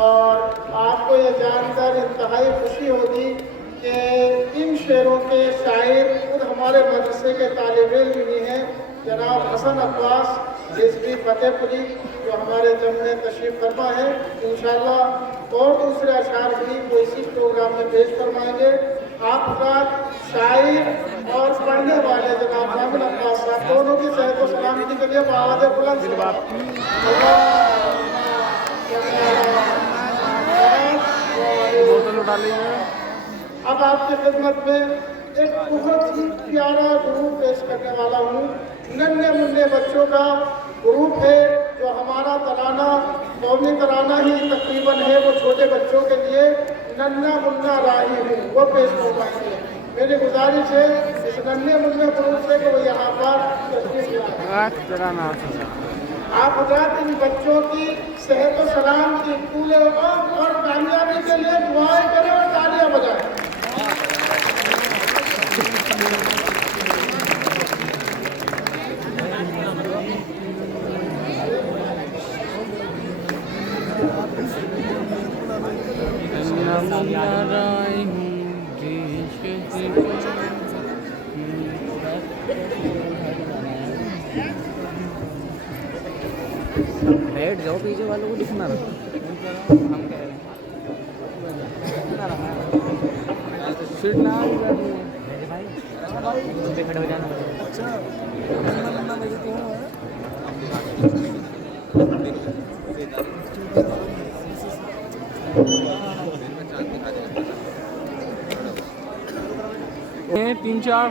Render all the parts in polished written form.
और आपको ये जानकर इंतहाई खुशी होगी कि इन शेरों के शायर खुद हमारे मदरसे के तालिब इल्म भी हैं, जनाब हसन अब्बास रिजवी फतेहपुरी, जो हमारे जम में तशरीफ़ फरमा है। इंशाअल्लाह और दूसरे अशार भी वो इसी प्रोग्राम में पेश फरमाएंगे। आपका शायर और पढ़ने वाले जनाब हसन अब्बास साहब दोनों की सेहत और सलामती के लिए आवाज़ बुलंद अब आपकी खिदमत में एक बहुत ही प्यारा ग्रुप पेश करने वाला हूँ। नन्हे मुन्ने बच्चों का ग्रुप है, जो हमारा तराना कौमी तराना ही तकरीबन है, वो छोटे बच्चों के लिए नन्हा मुन्ना राही हूँ वो पेश करवाएंगे। मेरी गुजारिश है इस नन्हे मुन्ने ग्रुप से कि वो यहाँ पर तशरीफ लाएं। आप हजरात इन बच्चों की सेहत और सलाम की पूरे और कामयाबी के लिए दुआएं करें और तालियां बजाएं। बैठ जाओ, पीछे वालों को दिखना रहा। हम कह रहे हैं सीट ना भाई पे खड़े हो जाना। अच्छा तीन चार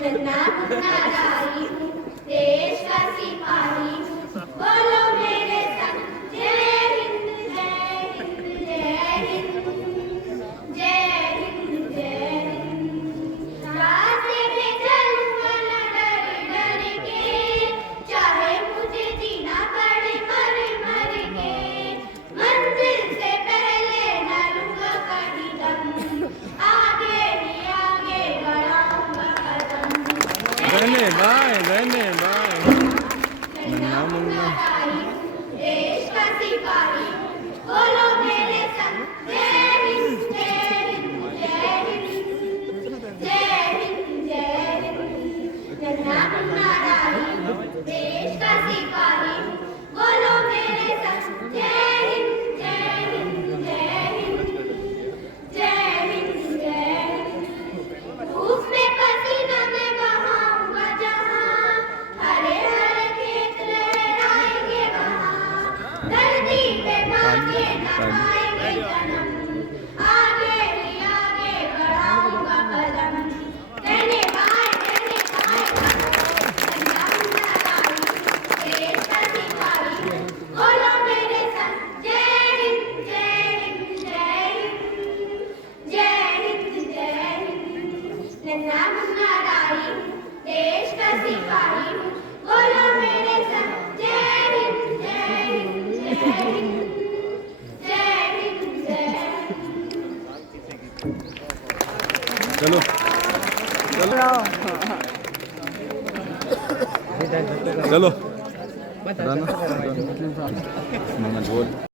नन्हा मुन्ना देश का सिपाही बोलो मेरे संग जय हिंद जय हिंद जय हिंद जय हिंद जय हिंद। नन्हा मुन्ना राही देश का सिपाही बोलो मेरे संग जय हिंद जय हिंद जय हिंद जय हिंद जय हिंद। धूप में पसीना में बहाऊंगा जहां, हरे हरे खेत लहराएंगे वहां, धरती पे माँ के नहाएंगे जन्म, आगे ही आगे बढ़ाऊंगा कदम। कहने बाय नन्हा मुन्ना राही देश का सिपाही बोलो मेरे संग जय हिंद जय हिंद जय हिंद जय हिंद जय हिंद। नन्हा मुन्ना राही देश का सिपाही बोलो मेरे संग जय हिंद जय हिंद जय हिंद जय हिंद जय हिंद। चलो चलो चलो